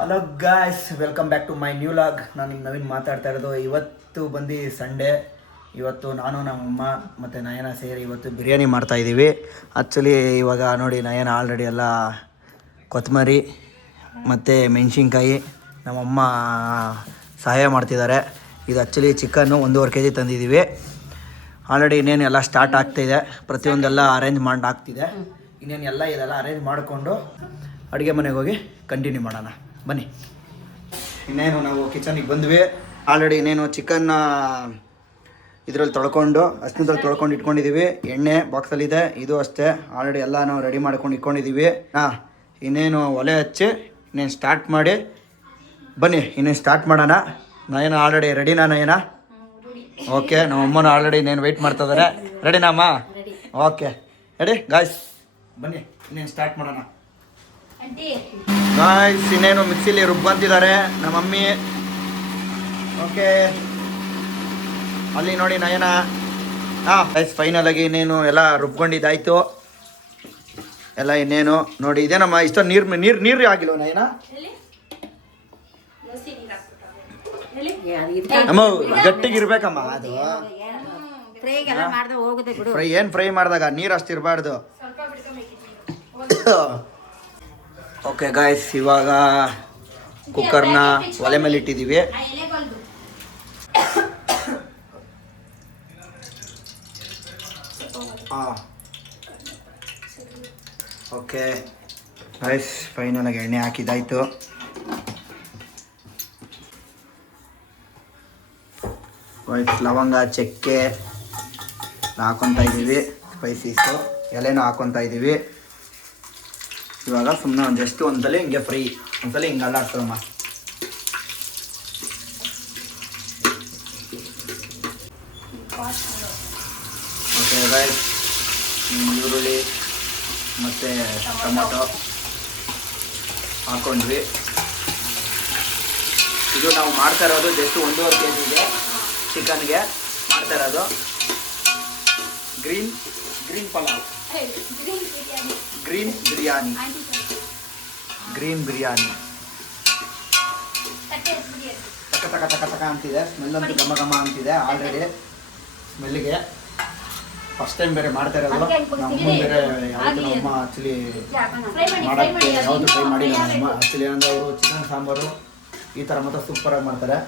Hello guys, welcome back to my new vlog. ನಾನು ನಿಮ್ಮ ನವೀನ್ ಮಾತಾಡ್ತಾ ಇರೋದು. ಇವತ್ತು ಬಂದು ಸಂಡೇ. ಇವತ್ತು ನಾನು ನಮ್ಮಮ್ಮ ಮತ್ತು ನಯನ ಸೇರಿ ಇವತ್ತು ಬಿರಿಯಾನಿ ಮಾಡ್ತಾಯಿದ್ದೀವಿ. ಆ್ಯಕ್ಚುಲಿ ಇವಾಗ ನೋಡಿ, ನಯನ ಆಲ್ರೆಡಿ ಎಲ್ಲ ಕೊತ್ತಂಬರಿ ಮತ್ತು ಮೆಣಸಿನ್ಕಾಯಿ ನಮ್ಮಮ್ಮ ಸಹಾಯ ಮಾಡ್ತಿದ್ದಾರೆ. ಇದು ಆ್ಯಕ್ಚುಲಿ ಚಿಕನ್ನು 1.5 kg ತಂದಿದ್ದೀವಿ. ಆಲ್ರೆಡಿ ಇನ್ನೇನು ಎಲ್ಲ ಸ್ಟಾರ್ಟ್ ಆಗ್ತಾಯಿದೆ. ಪ್ರತಿಯೊಂದೆಲ್ಲ ಅರೇಂಜ್ ಮಾಡಿ ಆಗ್ತಿದೆ. ಇನ್ನೇನು ಎಲ್ಲ ಇದೆಲ್ಲ ಅರೇಂಜ್ ಮಾಡಿಕೊಂಡು ಅಡುಗೆ ಮನೆಗೆ ಹೋಗಿ ಕಂಟಿನ್ಯೂ ಮಾಡೋಣ ಬನ್ನಿ. ಇನ್ನೇನು ನಾವು ಕಿಚನಿಗೆ ಬಂದ್ವಿ. ಆಲ್ರೆಡಿ ಇನ್ನೇನು ಚಿಕನ್ನ ಇದರಲ್ಲಿ ತೊಳ್ಕೊಂಡು ಹಸಿನಲ್ಲಿ ತೊಳ್ಕೊಂಡು ಇಟ್ಕೊಂಡಿದ್ದೀವಿ. ಎಣ್ಣೆ ಬಾಕ್ಸಲ್ಲಿದೆ, ಇದು ಅಷ್ಟೇ. ಆಲ್ರೆಡಿ ಎಲ್ಲ ನಾವು ರೆಡಿ ಮಾಡ್ಕೊಂಡು ಇಟ್ಕೊಂಡಿದ್ದೀವಿ. ಇನ್ನೇನು ಒಲೆ ಹಚ್ಚಿ ಇನ್ನೇನು ಸ್ಟಾರ್ಟ್ ಮಾಡಿ ಬನ್ನಿ. ಇನ್ನೇನು ಸ್ಟಾರ್ಟ್ ಮಾಡೋಣ. ನಯನ ಆಲ್ರೆಡಿ ರೆಡಿನಾ? ನಯನ ಓಕೆ. ನಮ್ಮ ಅಮ್ಮನೂ ಆಲ್ರೆಡಿ ಇನ್ನೇನು ವೆಯ್ಟ್ ಮಾಡ್ತಿದ್ದಾರೆ. ರೆಡಿನಾ ಅಮ್ಮ? ಓಕೆ ರೆಡಿ ಗಾಯ್ಸ್, ಬನ್ನಿ ಇನ್ನೇನು ಸ್ಟಾರ್ಟ್ ಮಾಡೋಣ. ಗಾಯ್ಸ್ ಇನ್ನೇನು ಮಿಕ್ಸಿಲಿ ರುಬ್ಬಂತಿದ್ದಾರೆ ನಮ್ಮ ಮಮ್ಮಿ. ಓಕೆ, ಅಲ್ಲಿ ನೋಡಿ ನಯನ. ಗೈಸ್ ಫೈನಲ್ ಆಗಿ ಇನ್ನೇನು ಎಲ್ಲ ರುಬ್ಕೊಂಡಿದ್ದಾಯ್ತು ಎಲ್ಲ. ಇನ್ನೇನು ನೋಡಿ, ಇದೇನಮ್ಮ ಇಷ್ಟೊಂದು ನೀರು ಆಗಿಲ್ವ ನಯನ? ಅಮ್ಮ ಗಟ್ಟಿಗಿರ್ಬೇಕಮ್ಮ ಅದು. ಫ್ರೈ ಮಾಡಿದಾಗ ನೀರು ಅಷ್ಟು ಇರಬಾರ್ದು. ಓಕೆ ಗಾಯ್ಸ್, ಇವಾಗ ಕುಕ್ಕರ್ನ ಒಲೆ ಮೇಲೆ ಇಟ್ಟಿದ್ದೀವಿ. ಓಕೆ ಗೈಸ್, ಫೈನಲಾಗಿ ಎಣ್ಣೆ ಹಾಕಿದ್ದಾಯಿತು. ಲವಂಗ, ಚಕ್ಕೆ ಹಾಕೊತಾ ಇದ್ದೀವಿ. ಸ್ಪೈಸೀಸು ಎಲೆನೂ ಹಾಕೊತಾ ಇದ್ದೀವಿ. ಇವಾಗ ಸುಮ್ಮನೆ ಒಂದ್ಸಲ ಹಿಂಗೆ ಫ್ರೈ, ಒಂದ್ಸಲ ಹಿಂಗೆ ಅಲ್ಲಾಡ್ತದಮ್ಮ. ಓಕೆ ಗೈಸ್, ಈರುಳ್ಳಿ ಮತ್ತು ಟೊಮೊಟೊ ಹಾಕ್ಕೊಂಡ್ವಿ. ಇದು ನಾವು ಮಾಡ್ತಾ ಇರೋದು ಜಸ್ಟ್ 1.5 kg ಚಿಕನ್ಗೆ ಮಾಡ್ತಾ ಇರೋದು. ಗ್ರೀನ್ ಪಲಾವ್, ಗ್ರೀನ್ ಬಿರಿಯಾನಿ ತಕ ಅಂತಿದೆ. ಸ್ಮೆಲ್ ಅಂತೂ ಘಮ ಘಮ ಅಂತಿದೆ ಆಲ್ರೆಡಿ. ಸ್ಮೆಲ್ಲಿಗೆ ಫಸ್ಟ್ ಟೈಮ್ ಬೇರೆ ಮಾಡ್ತಾ ಇರೋದು. ನಮ್ಮ ಬೇರೆ ಯಾವುದು ನಮ್ಮ ಆ್ಯಕ್ಚುಲಿ ಮಾಡೋಕ್ಕೆ ಯಾವುದು ಟ್ರೈ ಮಾಡಿಲ್ಲ ನಮ್ಮ. ಆ್ಯಕ್ಚುಲಿ ಏನಂದರೆ ಅವರು ಚಿಕನ್ ಸಾಂಬಾರು ಈ ಥರ ಮಾತ್ರ ಸೂಪರಾಗಿ ಮಾಡ್ತಾರೆ.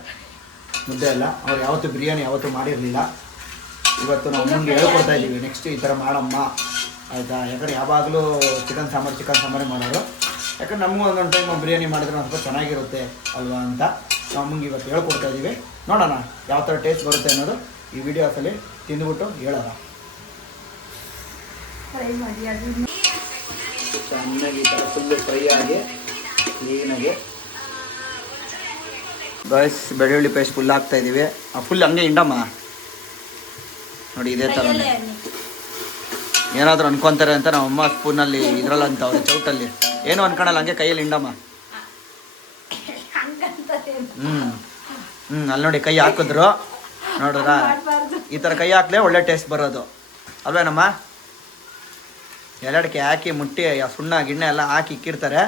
ಮುದ್ದೆ ಎಲ್ಲ ಅವ್ರು ಯಾವತ್ತೂ ಬಿರಿಯಾನಿ ಯಾವತ್ತೂ ಮಾಡಿರಲಿಲ್ಲ. ಇವತ್ತು ನಾವು ಮುಂದೆ ಹೇಳ್ಕೊಡ್ತಾ ಇದ್ದೀವಿ, ನೆಕ್ಸ್ಟ್ ಈ ಥರ ಮಾಡಮ್ಮ ಆಯಿತಾ. ಯಾಕಂದರೆ ಯಾವಾಗಲೂ ಚಿಕನ್ ಸಾಂಬಾರೇ ಮಾಡೋರು. ಯಾಕಂದ್ರೆ ನಮಗೂ ಒಂದೊಂದು ಟೈಮ್ ಬಿರಿಯಾನಿ ಮಾಡಿದ್ರೆ ಒಂದು ಸ್ವಲ್ಪ ಚೆನ್ನಾಗಿರುತ್ತೆ ಅಲ್ವಾ ಅಂತ ನಾವು ನಮ್ಗೆ ಇವತ್ತು ಹೇಳ್ಕೊಡ್ತಾ ಇದ್ದೀವಿ. ನೋಡೋಣ ಯಾವ ಥರ ಟೇಸ್ಟ್ ಬರುತ್ತೆ ಅನ್ನೋದು ಈ ವಿಡಿಯೋಸಲ್ಲಿ ತಿಂದುಬಿಟ್ಟು ಹೇಳೋಣ. ಚೆನ್ನಾಗಿ ಈ ಥರ ಫುಲ್ಲು ಫ್ರೈ ಆಗಿ ಕ್ಲೀನಾಗಿ ಗಾಯ್ಸ್ ಬೆಳ್ಳುಳ್ಳಿ ಪೇಸ್ಟ್ ಫುಲ್ ಹಾಕ್ತಾಯಿದ್ದೀವಿ. ಫುಲ್ ಹಂಗೆ ಹಿಂಡಮ್ಮ ನೋಡಿ, ಇದೇ ಥರ ಏನಾದರೂ ಅನ್ಕೊತಾರೆ ಅಂತ ನಮ್ಮ ಅಮ್ಮ ಸ್ಪೂನಲ್ಲಿ ಇದ್ರಲ್ಲಿ ಅಂತವ್ರೆ, ಚೌಟಲ್ಲಿ ಏನು ಅನ್ಕೊಳಲ್ಲ, ಹಂಗೆ ಕೈಯಲ್ಲಿ ಹಿಂಡಮ್ಮ. ಅಲ್ಲಿ ನೋಡಿ ಕೈ ಹಾಕಿದ್ರು ನೋಡಿದ್ರಾ? ಈ ಥರ ಕೈ ಹಾಕ್ಲೆ ಒಳ್ಳೆ ಟೇಸ್ಟ್ ಬರೋದು ಅಲ್ವೇನಮ್ಮ? ಎಲ್ಲಡಿಕೆ ಹಾಕಿ ಮುಟ್ಟಿ ಸುಣ್ಣ ಗಿಣ್ಣೆ ಎಲ್ಲ ಹಾಕಿ ಇಕ್ಕಿರ್ತಾರೆ.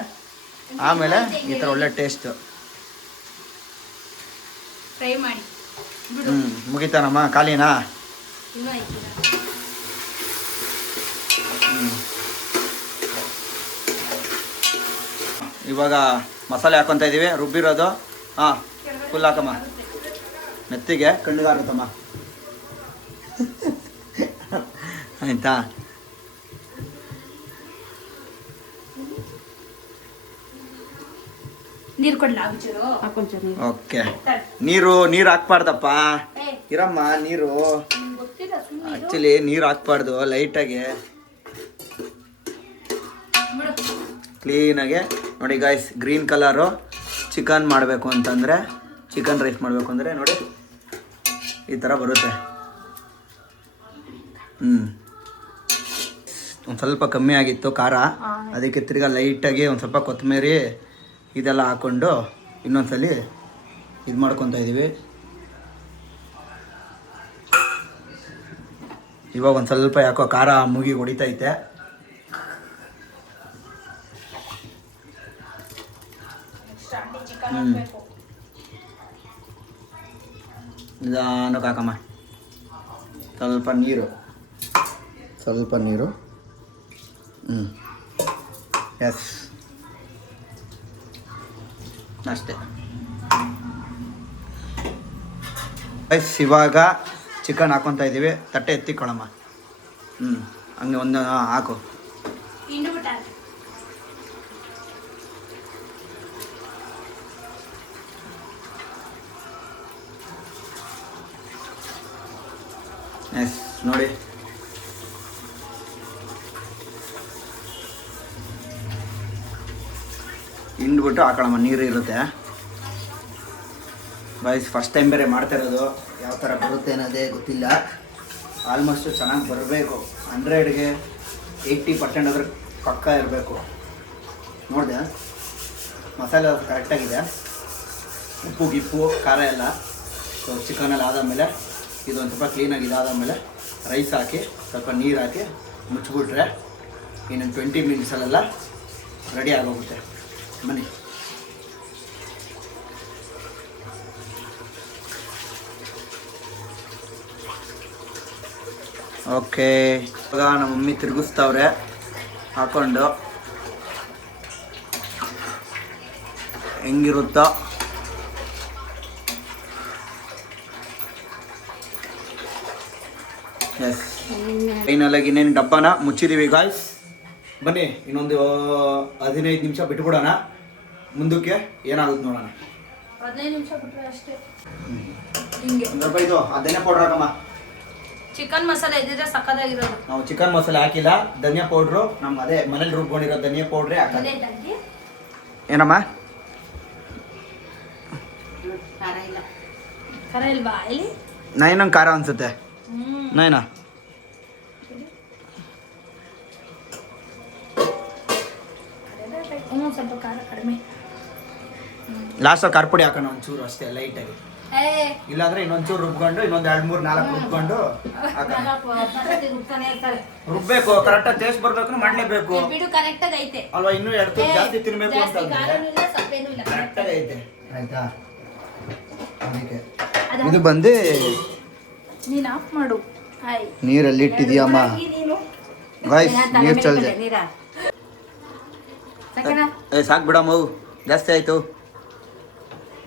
ಆಮೇಲೆ ಈ ಥರ ಒಳ್ಳೆ ಟೇಸ್ಟು. ಮುಗಿತಾನಮ್ಮ? ಖಾಲಿನಾ? ಇವಾಗ ಮಸಾಲೆ ಹಾಕೊತಾ ಇದ್ದೀವಿ, ರುಬ್ಬಿರೋದು. ಫುಲ್ ಹಾಕಮ್ಮ, ಮೆತ್ತಿಗೆ ಕಣ್ಣಿಗಾರುತ್ತಮ್ಮ ಆಯಿತಾ? ಓಕೆ, ನೀರು ಹಾಕ್ಬಾರ್ದಪ್ಪ ಇರಮ್ಮ. ನೀರು ಆ್ಯಕ್ಚುಲಿ ನೀರು ಹಾಕ್ಬಾರ್ದು, ಲೈಟಾಗಿ ಕ್ಲೀನಾಗೆ ನೋಡಿ ಗಾಯ್ಸ್. ಗ್ರೀನ್ ಕಲರು ಚಿಕನ್ ಮಾಡಬೇಕು ಅಂತಂದರೆ, ಚಿಕನ್ ರೈಸ್ ಮಾಡಬೇಕು ಅಂದರೆ ನೋಡಿ ಈ ಥರ ಬರುತ್ತೆ. ಒಂದು ಸ್ವಲ್ಪ ಕಮ್ಮಿ ಆಗಿತ್ತು ಖಾರ, ಅದಕ್ಕೆ ತಿರ್ಗಾ ಲೈಟಾಗಿ ಒಂದು ಸ್ವಲ್ಪ ಕೊತ್ತಂಬರಿ ಇದೆಲ್ಲ ಹಾಕ್ಕೊಂಡು ಇನ್ನೊಂದ್ಸಲಿ ಇದು ಮಾಡ್ಕೊತಾ ಇದ್ದೀವಿ. ಇವಾಗ ಒಂದು ಸ್ವಲ್ಪ ಯಾಕೋ ಖಾರ ಮುಗಿ ಹೊಡಿತೈತೆ. ನಿಧಾನಕ್ಕೆ ಹಾಕಮ್ಮ. ಸ್ವಲ್ಪ ನೀರು ಎಸ್ ಅಷ್ಟೇ. ಇವಾಗ ಚಿಕನ್ ಹಾಕೊತಾ ಇದ್ದೀವಿ. ತಟ್ಟೆ ಎತ್ತಿಕೊಳ್ಳಮ್ಮ. ಹಂಗೆ ಒಂದು ಹಾಕು. ಎಸ್ ನೋಡಿ, ಹಿಂಡ್ಬಿಟ್ಟು ಹಾಕೊಳ್ಳಮ್ಮ. ನೀರು ಇರುತ್ತೆ ಬಾಯ್ಸ್. ಫಸ್ಟ್ ಟೈಮ್ ಬೇರೆ ಮಾಡ್ತಾ ಇರೋದು, ಯಾವ ಥರ ಬರುತ್ತೆ ಅನ್ನೋದೇ ಗೊತ್ತಿಲ್ಲ. ಆಲ್ಮೋಸ್ಟು ಚೆನ್ನಾಗಿ ಬರಬೇಕು. 100ಗೆ 80% ಅದ್ರ ಪಕ್ಕ ಇರಬೇಕು. ನೋಡಿದೆ ಮಸಾಲೆ ಕರೆಕ್ಟಾಗಿದೆ, ಉಪ್ಪು ಗಿಪ್ಪು ಖಾರ ಎಲ್ಲ. ಸೊ ಚಿಕನೆಲ್ಲ ಆದಮೇಲೆ ಇದೊಂದು ಸ್ವಲ್ಪ ಕ್ಲೀನಾಗಿ ಇದಾದಮೇಲೆ ರೈಸ್ ಹಾಕಿ ಸ್ವಲ್ಪ ನೀರು ಹಾಕಿ ಮುಚ್ಚಿಬಿಟ್ರೆ ಇನ್ನೊಂದು 20 ಮಿನಿಟ್ಸಲ್ಲೆಲ್ಲ ರೆಡಿ ಆಗೋಗುತ್ತೆ. ಬನ್ನಿ. ಓಕೆ, ಇವಾಗ ನಮ್ಮ ಮಮ್ಮಿ ತಿರುಗಿಸ್ತವ್ರೆ ಹಾಕ್ಕೊಂಡು. ಹೆಂಗಿರುತ್ತೋ ಎಸ್. ಫೈನಲಾಗಿ ಇನ್ನೇನು ಡಬ್ಬನ ಮುಚ್ಚಿದ್ದೀವಿ ಗಾಯ್ಸ್. ಬನ್ನಿ ಇನ್ನೊಂದು 15 ನಿಮಿಷ ಬಿಟ್ಬಿಡೋಣ. ಮುಂದಕ್ಕೆ ಏನಾಗುತ್ತೆ ನೋಡೋಣ. 15 ನಿಮಿಷ ಬಿಟ್ಟರೆ ಅಷ್ಟೇ. ಇದು ಧನಿಯಾ ಪೌಡ್ರ್ ಹಾಕಮ್ಮ. ಚಿಕನ್ ಮಸಾಲೆ ಇದ್ದಿದ್ರೆ ಸಕ್ಕತ್ತಾಗಿರೋದು. ನಾವು ಚಿಕನ್ ಮಸಾಲೆ ಹಾಕಿಲ್ಲ, ಧನಿಯಾ ಪೌಡ್ರು ನಮ್ಮ ಅದೇ ಮನೇಲಿ ರುಬ್ಕೊಂಡಿರೋ ಧನಿಯಾ ಪೌಡ್ರೇ ಹಾಕೋದು. ಏನಮ್ಮ? ಖಾರ ಇಲ್ವಾ ಇಲ್ಲಿ? ನೈನಂಗೆ ಖಾರ ಅನ್ಸುತ್ತೆ. ನೈನಾ ಸ್ವಲ್ಪ ಖಾರ ಕಡಿಮೆ. ಲಾಸ್ಟಲ್ಲಿ ಖಾರ ಪುಡಿ ಹಾಕೋಣ ಒಂಚೂರು ಅಷ್ಟೇ ಲೈಟಾಗಿ. ಇಲ್ಲಾಂದ್ರೆ ಇನ್ನೊಂಚೂರು ರುಬ್ಕೊಂಡು ಇನ್ನೊಂದು 2, 3, 4 ರುಬ್ಕೊಂಡು ರುಬ್ಬೇಕು. ಕರೆಕ್ಟಾಗಿ ಟೇಸ್ಟ್ ಬರ್ಬೇಕು, ಮಾಡ್ಲೇಬೇಕು ಅಲ್ವಾ? ಇನ್ನೂ 2 ಜಾಸ್ತಿ ತಿನ್ಬೇಕು ಅಂತ ಕರೆಕ್ಟಾಗಿ ಐತೆ. ಆಯ್ತಾ? ಅದಕ್ಕೆ ಇದು ಬಂದು ನೀನು ಆಫ್ ಮಾಡು. ನೀರಲ್ಲಿ ಇಟ್ಟಿದ್ಯಮ್ಮ ಗಾಯ್ಸ್. ನೀರು ಚಲ್ದೆ. ಸಾಕು ಬಿಡಮ್ಮ, ಜಾಸ್ತಿ ಆಯ್ತು,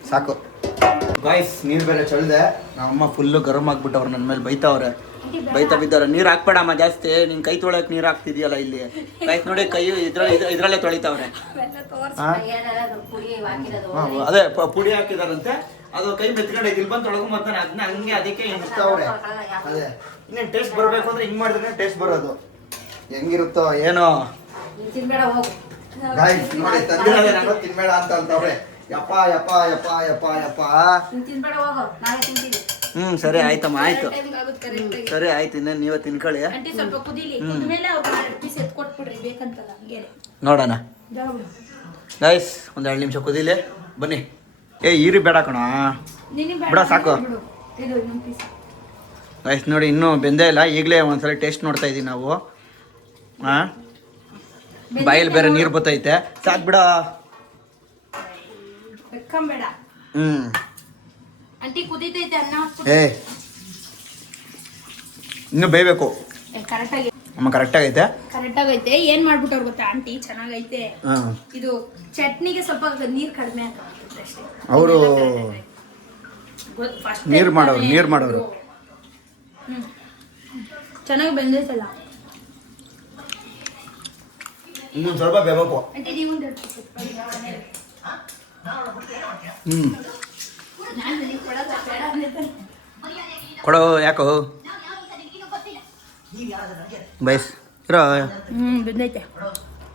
ಸಾಕು ಗಾಯ್ಸ್. ನೀರು ಬೇರೆ ಚಲ್ದೆ. ನಮ್ಮಮ್ಮ ಫುಲ್ಲು ಗರಂ ಆಗ್ಬಿಟ್ಟವ್ರು ನನ್ನ ಮೇಲೆ, ಬೈತಾ ಬಿದ್ದವ್ರೆ. ನೀರು ಹಾಕ್ಬೇಡಮ್ಮ ಜಾಸ್ತಿ, ನಿನ್ ಕೈ ತೊಳೆಯಕ್ಕೆ ನೀರು ಹಾಕ್ತಿದ್ಯಲ್ಲ ಇಲ್ಲಿ. ಗಾಯ್ಸ್ ನೋಡಿ, ಕೈ ಇದ್ರಲ್ಲೇ ತೊಳಿತಾವ್ರೆ. ಅದೇ ಪುಡಿ ಹಾಕಿದಾರಂತೆ, ಅದು ಕೈ ಮೆತ್ಕೊಂಡೈತಿ. ಇಲ್ಲಿ ಬಂದು ತೊಳಗು ಮತ್ತೆ ಅದನ್ನ ಹಂಗೆ ಅದಕ್ಕೆ ಹಿಂಗ್ತಾವ್ರೆ. ಅದೇ ಇನ್ನೇನು ಟೇಸ್ಟ್ ಬರಬೇಕು ಅಂದ್ರೆ ಹಿಂಗೆ ಮಾಡಿದ್ರೆ ಟೇಸ್ಟ್ ಬರೋದು. ಹೆಂಗಿರುತ್ತೋ ಏನೋ ಗಾಯ್ಸ್. ನೋಡಿ ತಂದಿರೋದೇ ನಾನು ತಿನ್ಬೇಡ ಅಂತ ಅಂತವ್ರೆ. ಯಪ್ಪ ಯಪ್ಪ ಯಪ್ಪ ಯಪ್ಪ ಯಪ್ಪ. ಸರಿ ಆಯ್ತಮ್ಮ, ಆಯ್ತು. ಸರಿ ಆಯ್ತು, ಇನ್ನೇನು ನೀವೇ ತಿನ್ಕೊಳ್ಳಿ. ನೋಡೋಣ ಗೈಸ್. ಒಂದು 2 ನಿಮಿಷ ಕುದೀಲಿ. ಬನ್ನಿ. ಈರಿ ಬೇಡ ಕಣ ಬಿಡ, ಸಾಕು ಗೈಸ್. ನೋಡಿ ಇನ್ನೂ ಬೆಂದೇ ಇಲ್ಲ, ಈಗಲೇ ಒಂದ್ಸಲ ಟೇಸ್ಟ್ ನೋಡ್ತಾ ಇದೀವಿ ನಾವು. ಬಾಯಲ್ಲಿ ಬೇರೆ ನೀರು ಬತ್ತೈತೆ. ಸಾಕು ಬಿಡ. ಇನ್ನು ಬೇಯಬೇಕು ಅಮ್ಮ. ಕರೆಕ್ಟಾಗೈತೆ. ಏನ್ ಮಾಡ್ಬಿಟ್ಟವ್ರು ಗೊತ್ತಾ ಆಂಟಿ? ಚೆನ್ನಾಗೈತೆ. ಇದು ಚಟ್ನಿಗೆ ಸ್ವಲ್ಪ ನೀರ್ ಕಡಿಮೆ ಅಷ್ಟೇ. ಅವರು ನೀರು ಮಾಡೋರು. ಚೆನ್ನಾಗಿ ಬೆಂದೈತಲ್ಲ. ಇನ್ನೊಂದು ಸ್ವಲ್ಪ ಬೇಯಬೇಕು. ಕೊಡೋ ಯಾಕೋ ಬೈಸ್ ಇರೋ. ಬೆಂದೈತೆ,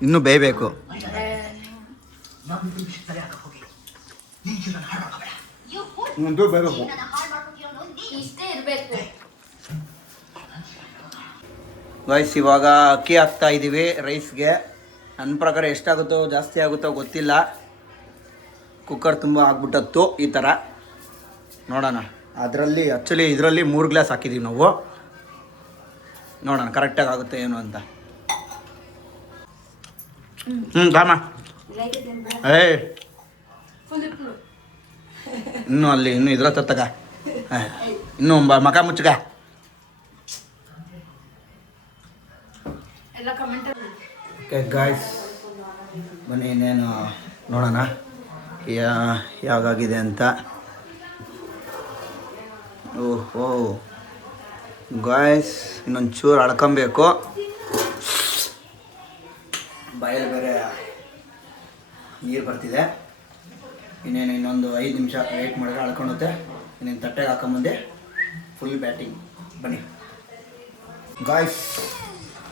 ಇನ್ನೂ ಬೇಯಬೇಕು. ಬೇಯಬೇಕು. ಗೈಸ್ ಇವಾಗ ಅಕ್ಕಿ ಹಾಕ್ತಾ ಇದ್ದೀವಿ ರೈಸ್ಗೆ. ನನ್ನ ಪ್ರಕಾರ ಎಷ್ಟಾಗುತ್ತೋ ಜಾಸ್ತಿ ಆಗುತ್ತೋ ಗೊತ್ತಿಲ್ಲ. ಕುಕ್ಕರ್ ತುಂಬ ಆಗ್ಬಿಟ್ಟತ್ತು ಈ ಥರ. ನೋಡೋಣ. ಅದರಲ್ಲಿ ಆ್ಯಕ್ಚುಲಿ ಇದರಲ್ಲಿ 3 ಗ್ಲಾಸ್ ಹಾಕಿದ್ದೀವಿ ನಾವು. ನೋಡೋಣ ಕರೆಕ್ಟಾಗಿ ಆಗುತ್ತೆ ಏನು ಅಂತ. ಕಾಮ ಇನ್ನೂ ಅಲ್ಲಿ ಇನ್ನೂ ಇದ್ರ ತತ್ತಗ ಇನ್ನೂ ಮಕ ಮುಚ್ಚಗ. ಎಲ್ಲ ಕಮೆಂಟ್ ಓಕೆ ಗಾಯ್ಸ್, ಬನ್ನಿ ಇನ್ನೇನು ನೋಡೋಣ ಯಾವಾಗಿದೆ ಅಂತ. ಓಹೋ ಗಾಯ್ಸ್, ಇನ್ನೊಂದು ಚೂರು ಅಳ್ಕೊಬೇಕು. ಬಾಯಲ್ಲಿ ಬೇರೆ ನೀರು ಬರ್ತಿದೆ. ಇನ್ನೇನು ಇನ್ನೊಂದು 5 ನಿಮಿಷ ವೆಯ್ಟ್ ಮಾಡಿದ್ರೆ ಅಳ್ಕೊಳುತ್ತೆ. ಇನ್ನೇನು ತಟ್ಟೆಗೆ ಹಾಕೊಂಬಂದೆ, ಫುಲ್ ಬ್ಯಾಟಿಂಗ್. ಬನ್ನಿ ಗಾಯ್ಸ್,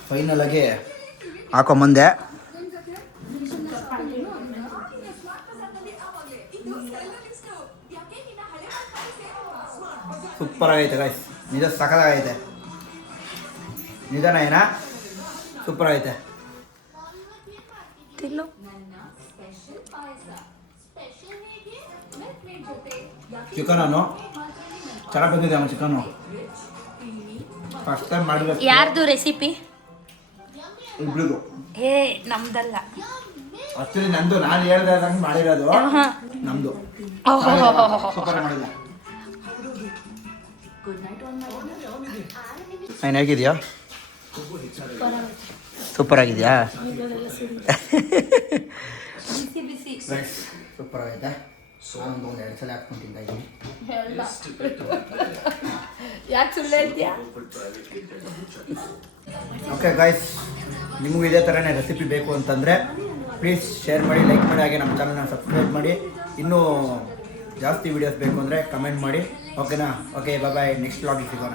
ಫೈನಲಾಗಿ ಹಾಕೊಂಬಂದೆ. ಸೂಪರ್ ಆಗೈತೆ ಗಾಯ್ಸ್, ನಿಜ ಸಖತ್ತಾಗೈತೆ. ನಿಜನ ಏನ ಸೂಪರ್ ಆಗೈತೆ. ತಿನ್ನು. ಚಿಕನನ್ನು ಚೆನ್ನಾಗಿ ಬಂದಿದೆ. ಅವನು ಚಿಕನ್ನು ಫಸ್ಟ್ ಟೈಮ್ ಮಾಡಿರೋದು. ಯಾರ್ದು ರೆಸಿಪಿ? ಇಬ್ರಿಗೂ. ಏ ನಮ್ದಲ್ಲ, ಆಕ್ಚುಲಿ ನಂದು. ನಾನು ಹೇಳ್ದಾಗ ಮಾಡಿರೋದು ನಮ್ದು. ಸೂಪರ್ ಮಾಡಿಲ್ಲ. ಏನು ಹೇಗಿದೆಯಾ? ಸೂಪರ್ ಆಗಿದೆಯಾ? ಸೂಪರ್ ಆಗೈತೆ. ನಾನು ಒಂದು 2 ಸಲ ಹಾಕ್ಕೊಂಡು ತಿಂತಾ ಇದ್ದೀನಿ. ಯಾಕೆ ಸುಳ್ಳು ಹೇಳ್ತೀಯಾ? ಓಕೆ ಗಾಯ್ಸ್, ನಿಮಗೂ ಇದೇ ಥರನೇ ರೆಸಿಪಿ ಬೇಕು ಅಂತಂದರೆ ಪ್ಲೀಸ್ ಶೇರ್ ಮಾಡಿ, ಲೈಕ್ ಮಾಡಿ, ಹಾಗೆ ನಮ್ಮ ಚಾನಲ್ನ ಸಬ್ಸ್ಕ್ರೈಬ್ ಮಾಡಿ. ಇನ್ನೂ ಜಾಸ್ತಿ ವೀಡಿಯೋಸ್ ಬೇಕು ಅಂದರೆ ಕಮೆಂಟ್ ಮಾಡಿ. ಓಕೆನಾ? ಓಕೆ, ಬಾಯ್. ನೆಕ್ಸ್ಟ್ ವ್ಲಾಗಿಗೆ ಸಿಗೋಣ.